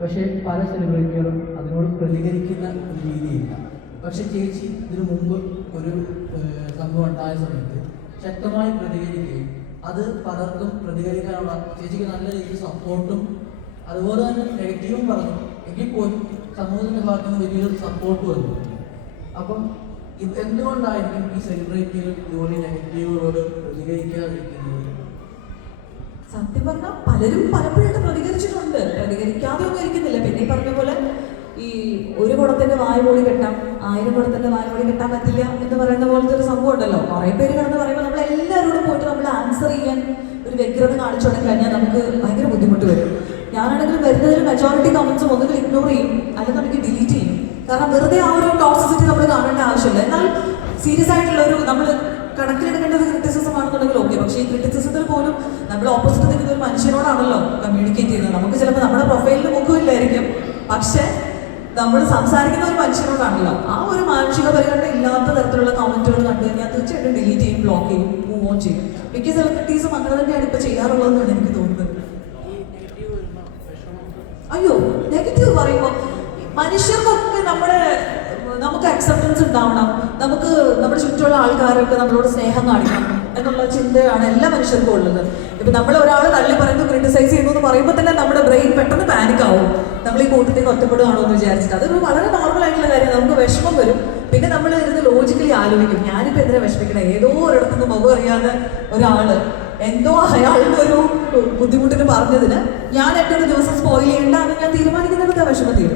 പക്ഷേ പല സെലിബ്രിറ്റികളും അതിനോട് പ്രതികരിക്കുന്ന ഒരു രീതിയില്ല. പക്ഷെ ചേച്ചി ഇതിനു മുമ്പ് ഒരു സംഭവം ഉണ്ടായ സമയത്ത് ശക്തമായി പ്രതികരിക്കുകയും അത് പലർക്കും പ്രതികരിക്കാനുള്ള ചേച്ചിക്ക് നല്ല രീതിയിൽ സപ്പോർട്ടും അതുപോലെ തന്നെ നെഗറ്റീവും പറഞ്ഞു എങ്കിൽ പോലും സമൂഹത്തിൻ്റെ ഭാഗത്ത് നിന്ന് വലിയൊരു സപ്പോർട്ട് വന്നു. അപ്പം എന്തുകൊണ്ടായിരിക്കും ഈ സെലിബ്രിറ്റികൾ ഇതുപോലെ നെഗറ്റീവുകളോട് പ്രതികരിക്കാതിരിക്കുന്നത്? സത്യം പറഞ്ഞാൽ പലരും പലപ്പോഴായിട്ട് പ്രതികരിച്ചിട്ടുണ്ട്, പ്രതികരിക്കാതെ ഒന്നും ഇരിക്കുന്നില്ല. പിന്നെ ഈ പറഞ്ഞ പോലെ ഈ ഒരു കുടത്തിന്റെ വായ്മൂടി കെട്ടാം, 1000 കുടത്തിന്റെ വായ്മൂടി കെട്ടാൻ പറ്റില്ല എന്ന് പറയുന്ന പോലത്തെ ഒരു സംഭവം ഉണ്ടല്ലോ. കുറെ പേര് കിടന്ന് പറയുമ്പോൾ നമ്മൾ എല്ലാവരോടും പോയിട്ട് നമ്മൾ ആൻസർ ചെയ്യാൻ ഒരു വ്യഗ്രത കാണിച്ചുകൊണ്ട് കഴിഞ്ഞാൽ നമുക്ക് ഭയങ്കര ബുദ്ധിമുട്ട് വരും. ഞാനാണെങ്കിൽ വരുന്നതിൽ മെജോറിറ്റി കമന്റ്സും ഒന്നുകിൽ ഇഗ്നോർ ചെയ്യും, അല്ലെങ്കിൽ ഡിലീറ്റ് ചെയ്യും. കാരണം വെറുതെ ആ ഒരു ടോക്സിസിറ്റി നമ്മൾ കാണേണ്ട ആവശ്യമില്ല. എന്നാൽ സീരിയസ് ആയിട്ടുള്ള ഒരു നമ്മൾ കണക്കിലെടുക്കേണ്ടത് ക്രിറ്റിസിസം ആണെന്നുണ്ടെങ്കിൽ ഓക്കെ. പക്ഷേ ഈ ക്രിറ്റിസിസത്തിൽ പോലും നമ്മൾ ഓപ്പോസിറ്റ് നിൽക്കുന്ന ഒരു മനുഷ്യനോടാണല്ലോ കമ്മ്യൂണിക്കേറ്റ് ചെയ്യുന്നത്. നമുക്ക് ചിലപ്പോൾ നമ്മുടെ പ്രൊഫൈലിൽ മുഖമില്ലായിരിക്കും, പക്ഷേ നമ്മൾ സംസാരിക്കുന്ന ഒരു മനുഷ്യനോടാണല്ലോ. ആ ഒരു മാനുഷിക പരിഗണന ഇല്ലാത്ത തരത്തിലുള്ള കമന്റുകൾ കണ്ടു കഴിഞ്ഞാൽ തീർച്ചയായിട്ടും ഡിലീറ്റ് ചെയ്യും, ബ്ലോക്ക് ചെയ്യും, മൂവ് ഓൺ ചെയ്യും. മിക്ക സെലിബ്രിറ്റീസും അങ്ങനെ തന്നെയാണ് ഇപ്പോൾ ചെയ്യാറുള്ളതെന്നാണ് എനിക്ക് തോന്നുന്നത്. അയ്യോ, നെഗറ്റീവ് പറയുമ്പോൾ മനുഷ്യർക്കൊക്കെ നമുക്ക് അക്സെപ്റ്റൻസ് ഉണ്ടാവണം, നമുക്ക് നമ്മുടെ ചുറ്റുമുള്ള ആൾക്കാരൊക്കെ നമ്മളോട് സ്നേഹം കാണിക്കണം എന്നുള്ള ചിന്തയാണ് എല്ലാ മനുഷ്യർക്കും ഉള്ളത്. ഇപ്പം നമ്മൾ ഒരാൾ തള്ളി പറയുന്നു, ക്രിട്ടിസൈസ് ചെയ്യുന്നു എന്ന് പറയുമ്പോൾ തന്നെ നമ്മുടെ ബ്രെയിൻ പെട്ടെന്ന് പാനിക് ആവും. നമ്മൾ ഈ കൂട്ടത്തിൽ ഒറ്റപ്പെടുകയാണോ എന്ന് വിചാരിച്ചിട്ട്. അതൊരു വളരെ നോർമൽ ആയിട്ടുള്ള കാര്യം. നമുക്ക് വിഷമം വരും. പിന്നെ നമ്മൾ ഇരുന്ന് ലോജിക്കലി ആലോചിക്കും, ഞാനിപ്പോൾ എന്തിനാ വിഷമിക്കണം? ഏതോ ഒരിടത്തുനിന്ന് മുഖം അറിയാതെ ഒരാള് എന്തോ അയാളുടെ ഒരു ബുദ്ധിമുട്ടിന് പറഞ്ഞതിന് ഞാൻ എൻ്റെ ഒരു ദിവസം സ്പോയിൽ ചെയ്യേണ്ട എന്ന് ഞാൻ തീരുമാനിക്കുന്നിടത്ത് വിഷമം തീരും.